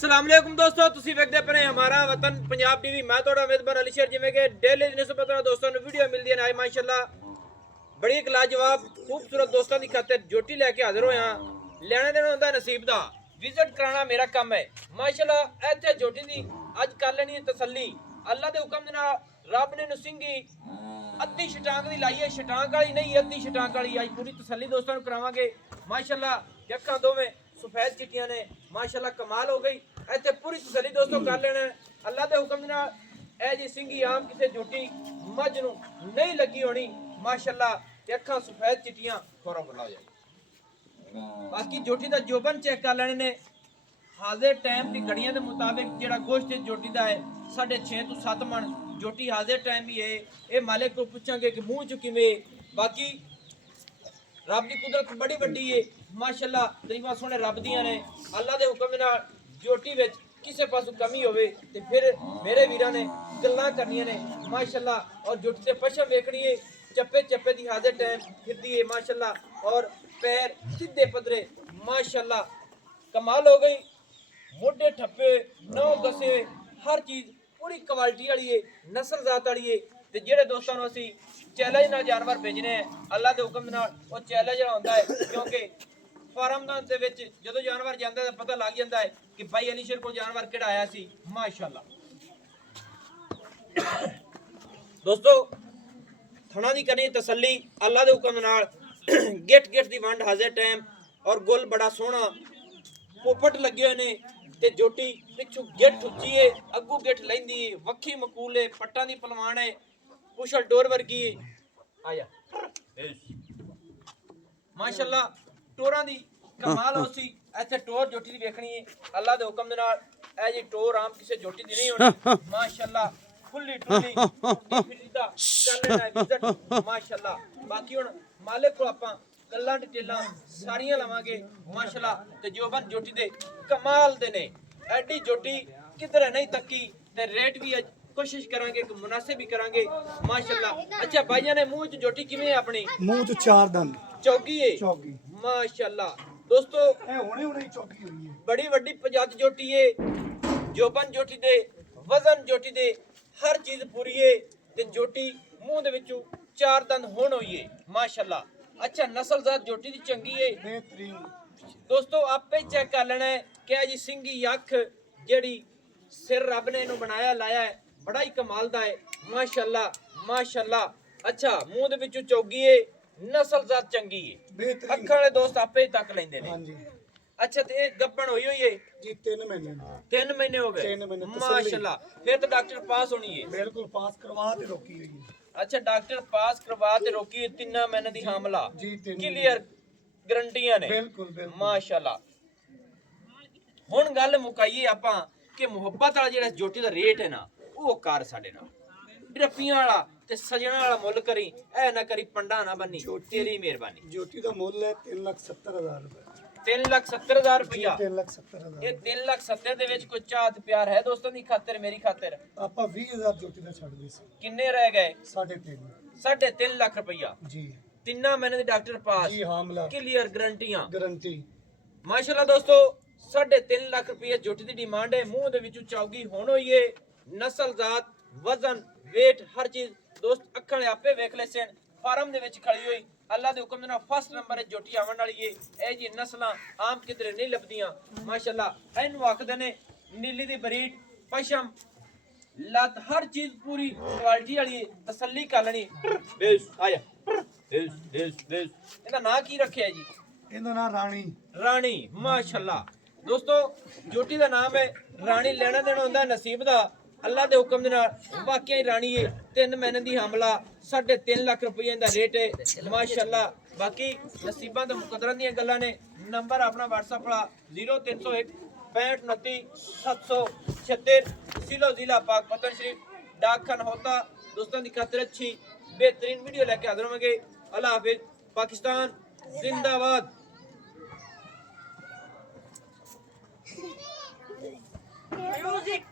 अस्सलाम वालेकुम दोस्तों, ਤੁਸੀਂ ਵੇਖਦੇ ਪਏ ਹਮਾਰਾ ਵਤਨ ਪੰਜਾਬ ਟੀਵੀ। ਮੈਂ ਤੁਹਾਡਾ ਮੇਜ਼ਬਾਨ ਅਲੀ ਸ਼ੇਰ। ਜਿਵੇਂ ਕਿ ਡੇਲੀ ਦੀ ਨਿਸਬਤ ਨਾਲ ਦੋਸਤਾਂ ਨੂੰ ਵੀਡੀਓ ਮਿਲਦੀ ਹੈ ਅੱਜ ਮਾਸ਼ਾਅੱਲਾ ਬੜੀ ਇੱਕ ਲਾਜਵਾਬ ਖੂਬਸੂਰਤ ਦੋਸਤਾਂ ਦੀ ਖਾਤਰ ਜੋਟੀ ਲੈ ਕੇ ਹਾਜ਼ਰ ਹੋਇਆ। ਲੈਣਾ ਦੇਣਾ ਹੁੰਦਾ ਨਸੀਬ ਦਾ, ਵਿਜ਼ਿਟ ਕਰਾਣਾ ਮੇਰਾ ਕੰਮ ਹੈ। ਮਾਸ਼ਾਅੱਲਾ ਇੱਥੇ ਜੋਟੀ ਦੀ ਅੱਜ ਕਰ ਲੈਣੀ ਹੈ ਤਸੱਲੀ। ਅੱਲਾ ਦੇ ਹੁਕਮ ਦੇ ਨਾਲ ਰੱਬ ਨੇ ਨਸਿੰਗੀ ਅੱਧੀ ਛਟਾਂਗ ਦੀ ਲਾਈ ਹੈ, ਛਟਾਂਗ ਵਾਲੀ ਨਹੀਂ ਅੱਧੀ ਛਟਾਂਗ ਵਾਲੀ। ਅੱਜ ਪੂਰੀ ਤਸੱਲੀ ਦੋਸਤਾਂ ਨੂੰ ਕਰਾਵਾਂਗੇ। ਮਾਸ਼ਾਅੱਲਾ ਅੱਖਾਂ ਦੋਵੇਂ सफेद चिट्टियां ने, माशाल्लाह कमाल हो गई। इतने पूरी तसली दोस्तों कर लेना अल्लाह के हुक्म नाल। ए जी सिंगी आम किसी झूठी मझ नूं नहीं लगी होनी। माशाल्लाह अखां सफेद चिट्टियां फौरन बना जाए। बाकी झूठी का जोबन चेक कर लेने ने। हाजिर टाइम की घड़ियां के मुताबिक जेड़ा गोश्त झूठी का है 6.5 to 7 मन झूठी हाजिर टाइम भी है। ये मालिक को पूछांगे कि मुंह चुकी में। बाकी रब की कुदरत बड़ी वड्डी है माशाअल्लाह। तरीफां सोने रब दियां ने। अल्लाह दे हुक्म नाल जोटी विच किसे पासों कमी होवे ते फिर मेरे वीरां ने गल्लां करनियां ने माशाअल्लाह। और जोटी ते पछम वेखनी है, चप्पे चप्पे दी हाजिर टाइम फिरदी है माशाअल्लाह। और पैर सीधे पदरे माशाअल्लाह कमाल हो गई। मोढे ठप्पे नौ गसे हर चीज पूरी क्वालिटी वाली है, नस्ल जात वाली है। ते जेड़े दोस्तां नूं असीं चैलेंज नाल जानवर भेजने हैं अल्लाह दे हुक्म नाल वो चैलेंज जिहड़ा हुंदा है, क्योंकि फार्म दे विच जदों जानवर जांदा है पता लग जांदा है कि भाई अली शेर कोल जानवर किहड़ा आया सी माशाअल्लाह। दोस्तों थणा दी करनी तसल्ली अल्लाह दे हुक्म नाल। गिट गिट दी वंड हाजिर टाइम और गुल बड़ा सोहना पोपट लगे हुए ने ते जोटी पिछू गिट उच्ची है, अगू गिट लैंदी है, वक्खी मकूल है, पट्टां दी पलवान है, कुशल डोर वर्गी आया माशाअल्लाह। टोरां दी कमाल होसी। इत्थे टोर जोटी दी वेखनी है अल्लाह दे हुक्म दे नाल। ए जी टोर आम किसे जोटी दी नहीं होनी माशाअल्लाह। खुली टुली फिरीदा कर लेना विजिट माशाअल्लाह। बाकी हुण मालिक को आपां गल्लां डिटेलां सारियां लवांगे माशाअल्लाह। ते जोबन जोटी दे कमाल दे ने। एडी जोटी किधर नहीं तकी ते रेट भी कोशिश करांगे कि मुनासिब भी करांगे माशाअल्लाह। अच्छा भाईया ने मुंह च जोटी किवें अपनी मुंह च 4 दंद चौकी है चौकी माशाअल्लाह। दोस्तों हुणे हुणे चौकी हुई है। बड़ी वड्डी प्रजाति जोटी है। जोबन जोटी दे वजन जोटी दे हर चीज पूरी है ते जोटी मुंह दे विचों 4 दंद होण होई है माशाअल्लाह। अच्छा नस्ल जात जोटी दी चंगी है बेहतरीन। दोस्तों आपे चेक कर लेना है क्या जी सिंगी अख जेड़ी सिर रब ने इन्हू बनाया लाया है बड़ा ही कमाल दा है माशाअल्लाह माशाअल्लाह। अच्छा मुंह दे विचों चौगी है, नस्ल जात चंगी है। अखां वाले दोस्त आपे ही तक लैंदे ने। हां जी। अच्छा ते गब्बन होई है जी 3 महीने 3 महीने हो गए 3 महीने माशाअल्लाह। फिर तो डॉक्टर पास होनी है बिल्कुल पास करवा ते रोकी हुई है। अच्छा डॉक्टर पास करवा ते रोकी 3 महीने दी हामला जी 3 क्लियर गारंटियां ने बिल्कुल बिल्कुल माशाअल्लाह। हुण गल मुकाईए आपां कि मुहब्बत वाला जेड़ा जोटी दा रेट है ना वो कार साडे नाल रपियां वाला ते सजना वाला मुल करी ऐ ना करी पंडा ना बनी तेरी मेहरबानी। जोटी दा मुੱਲ है 3,70,000 रुपए 3,70,000 रुपया। 3,70,000 ये 3,70,000 दे विच कोई चाहत प्यार है दोस्तों दी खातिर मेरी खातिर ਆਪਾਂ 20,000 जोटी ਦਾ ਛੱਡ ਦੇ ਸੀ। किन्ने रह गए 3.5 3.5 लाख रुपया। जी 3 महीने दी डॉक्टर पास जी हामला क्लियर गारंटियां गारंटी माशाअल्लाह। दोस्तों 3.5 लाख रुपये जोटी दी डिमांड है। मुंह दे विचों चौगी होण होई है, नस्ल जात वजन वेट हर चीज दोस्त अखां ने आपे वेख ले सन। फार्म दे विच खड़ी हुई अल्लाह दे हुक्म दे नाल फर्स्ट नंबर जोटी आवन वाली है। ए जी नस्लां आम किधरे नहीं लभदियां माशाअल्लाह। इनू आखदे ने नीली दी बरीड पशम लत हर चीज पूरी क्वालिटी वाली है। तसल्ली कर लेनी बेस आया बेस इहदा नाम की रखिया जी ਇਹਦਾ ਨਾਂ ਰਾਣੀ रानी माशाअल्लाह। दोस्तों जोटी का नाम है रानी। लेना देना होंदा नसीब दा अल्लाह दे हुक्म दे नाल। वाकई रानी है 3 महीने दी हमला 3.5 लाख रुपये दा रेट है माशाअल्लाह। बाकी नसीबां ते मुकद्दरां दी गल्लां ने। नंबर अपना WhatsApp वाला 0301 65 29 776 सिलो जिला पाकपतन शरीफ डाक खान होता। दोस्तों दी खातिर अच्छी बेहतरीन वीडियो लेके हाजिर होवांगे। अल्लाह हाफिज। पाकिस्तान जिंदाबाद। Music.